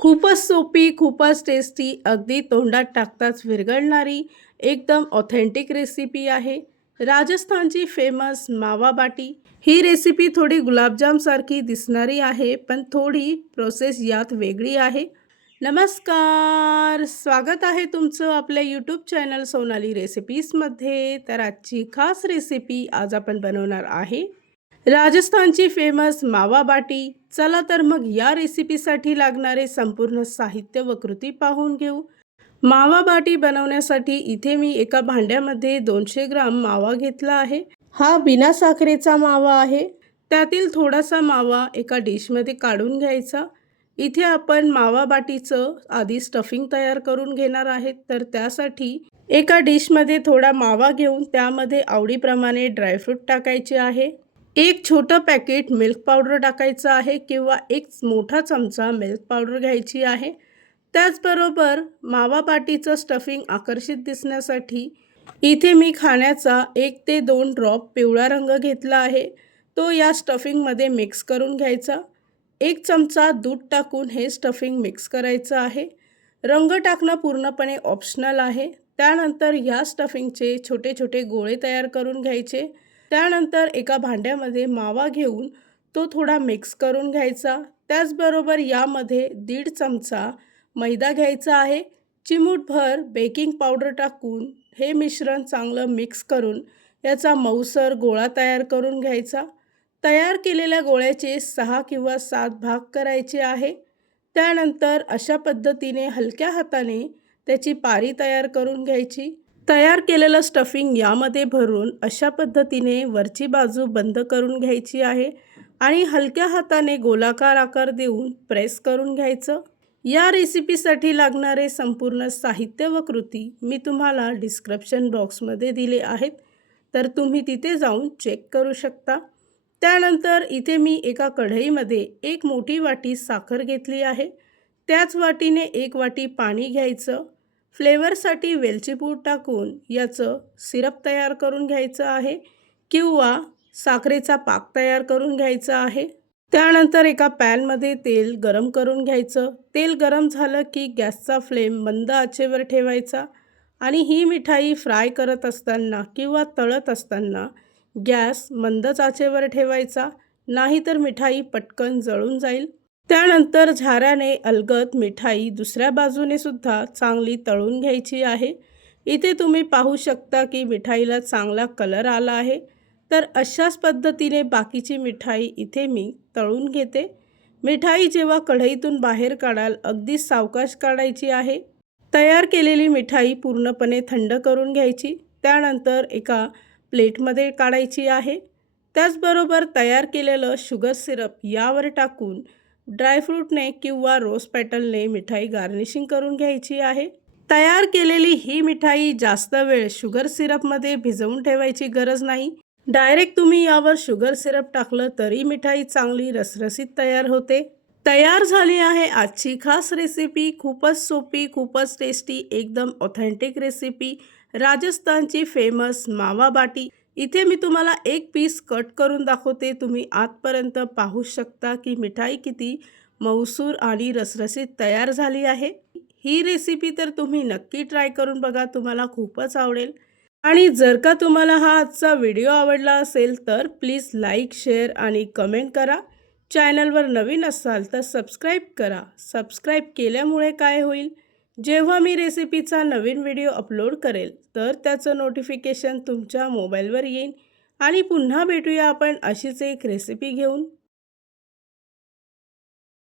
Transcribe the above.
खूपच सोपी, खूपच टेस्टी, अगदी तोंडात टाकताच विरघळणारी एकदम ऑथेंटिक रेसिपी आहे. राजस्थानची फेमस मावा बाटी. ही रेसिपी थोडी गुलाबजामसारखी दिसणारी आहे, पण थोडी प्रोसेस यात वेगळी आहे. नमस्कार! स्वागत आहे तुमचं आपल्या यूट्यूब चॅनल सोनाली रेसिपीजमध्ये. तर आजची खास रेसिपी आज आपण बनवणार आहे राजस्थानची फेमस मावा बाटी. चला तर मग या रेसिपीसाठी लागणारे संपूर्ण साहित्य व कृती पाहून घेऊ. मावा बाटी बनवण्यासाठी इथे मी एका भांड्यामध्ये 200 ग्राम मावा घेतला आहे. हा बिना साखरेचा मावा आहे. त्यातील थोडासा मावा एका डिशमध्ये काढून घ्यायचा. इथे आपण मावा बाटीचं आधी स्टफिंग तयार करून घेणार आहेत. तर त्यासाठी एका डिशमध्ये थोडा मावा घेऊन त्यामध्ये आवडीप्रमाणे ड्रायफ्रूट टाकायचे आहे. एक छोटं पॅकेट मिल्क पावडर टाकायचं आहे किंवा एक मोठा चमचा मिल्क पावडर घ्यायची आहे. त्याचबरोबर मावा बाटीचं स्टफिंग आकर्षित दिसण्यासाठी इथे मी खाण्याचा 1 ते 2 ड्रॉप पिवळा रंग घेतला आहे. तो या स्टफिंगमध्ये मिक्स करून घ्यायचा. 1 चमचा दूध टाकून हे स्टफिंग मिक्स करायचं आहे. रंग टाकणं पूर्णपणे ऑप्शनल आहे. त्यानंतर ह्या स्टफिंगचे छोटे छोटे गोळे तयार करून घ्यायचे. त्यानंतर एका भांड्यामध्ये मावा घेऊन तो थोडा मिक्स करून घ्यायचा. त्याचबरोबर यामध्ये 1.5 चमचा मैदा घ्यायचा आहे. चिमूटभर बेकिंग पावडर टाकून हे मिश्रण चांगलं मिक्स करून याचा मऊसर गोळा तयार करून घ्यायचा. तयार केलेल्या गोळ्याचे 6 किंवा 7 भाग करायचे आहे. त्यानंतर अशा पद्धतीने हलक्या हाताने त्याची पारी तयार करून घ्यायची. तयार केलेलं स्टफिंग यामध्ये भरून अशा पद्धतीने वरची बाजू बंद करून घ्यायची आहे आणि हलक्या हाताने गोलाकार आकार देऊन प्रेस करून घ्यायचं. या रेसिपीसाठी लागणारे संपूर्ण साहित्य व कृती मी तुम्हाला डिस्क्रिप्शन बॉक्समध्ये दिले आहेत, तर तुम्ही तिथे जाऊन चेक करू शकता. त्यानंतर इथे मी एका कढईमध्ये 1 मोठी वाटी साखर घेतली आहे. त्याच वाटीने 1 वाटी पाणी घ्यायचं. फ्लेवरसाठी वेलची पूड टाकून याचं सिरप तयार करून घ्यायचं आहे किंवा साखरेचा पाक तयार करून घ्यायचा आहे. त्यानंतर एका पॅनमध्ये तेल गरम करून घ्यायचं. तेल गरम झालं की गॅसचा फ्लेम मंद आचेवर ठेवायचा आणि ही मिठाई फ्राय करत असताना किंवा तळत असताना गॅस मंदच आचेवर ठेवायचा, नाहीतर मिठाई पटकन जळून जाईल. त्यानंतर झाऱ्याने अलगद मिठाई दुसऱ्या बाजूने सुद्धा चांगली तळून घ्यायची आहे. इथे तुम्ही पाहू शकता की मिठाईला चांगला कलर आला आहे. तर अशाच पद्धतीने बाकीची मिठाई इथे मी तळून घेते. मिठाई जेव्हा कढईतून बाहेर काढाल अगदी सावकाश काढायची आहे. तयार केलेली मिठाई पूर्णपणे थंड करून घ्यायची. त्यानंतर एका प्लेटमध्ये काढायची आहे. त्याचबरोबर तयार केलेलं शुगर सिरप यावर टाकून ड्रायफ्रूटने किंवा रोज पेटलने मिठाई गार्निशिंग करून घ्यायची आहे. तयार केलेली ही मिठाई जास्त वेळ शुगर सिरपमध्ये भिजवून ठेवायची गरज नाही. डायरेक्ट तुम्ही यावर शुगर सिरप टाकलं तरी मिठाई चांगली रसरशीत तयार होते. तयार झाली आहे आजची खास रेसिपी. खूपच सोपी, खूपच टेस्टी, एकदम ऑथेंटिक रेसिपी राजस्थानची फेमस मावा बाटी. इथे मी तुम्हाला एक पीस कट करून दाखवते. तुम्ही आतपर्यंत पाहू शकता की मिठाई किती मऊसूर आणि रसरशीत तयार झाली आहे. ही रेसिपी तर तुम्ही नक्की ट्राय करून बघा, तुम्हाला खूपच आवडेल. आणि जर का तुम्हाला हा आजचा व्हिडिओ आवडला असेल तर प्लीज लाईक, शेअर आणि कमेंट करा. चॅनलवर नवीन असाल तर सबस्क्राईब करा. सबस्क्राईब केल्यामुळे काय होईल, जेव्हा मी रेसिपीचा नवीन व्हिडिओ अपलोड करेल तर त्याचं नोटिफिकेशन तुमच्या मोबाईलवर येईल. आणि पुन्हा भेटूया आपण अशीच एक रेसिपी घेऊन.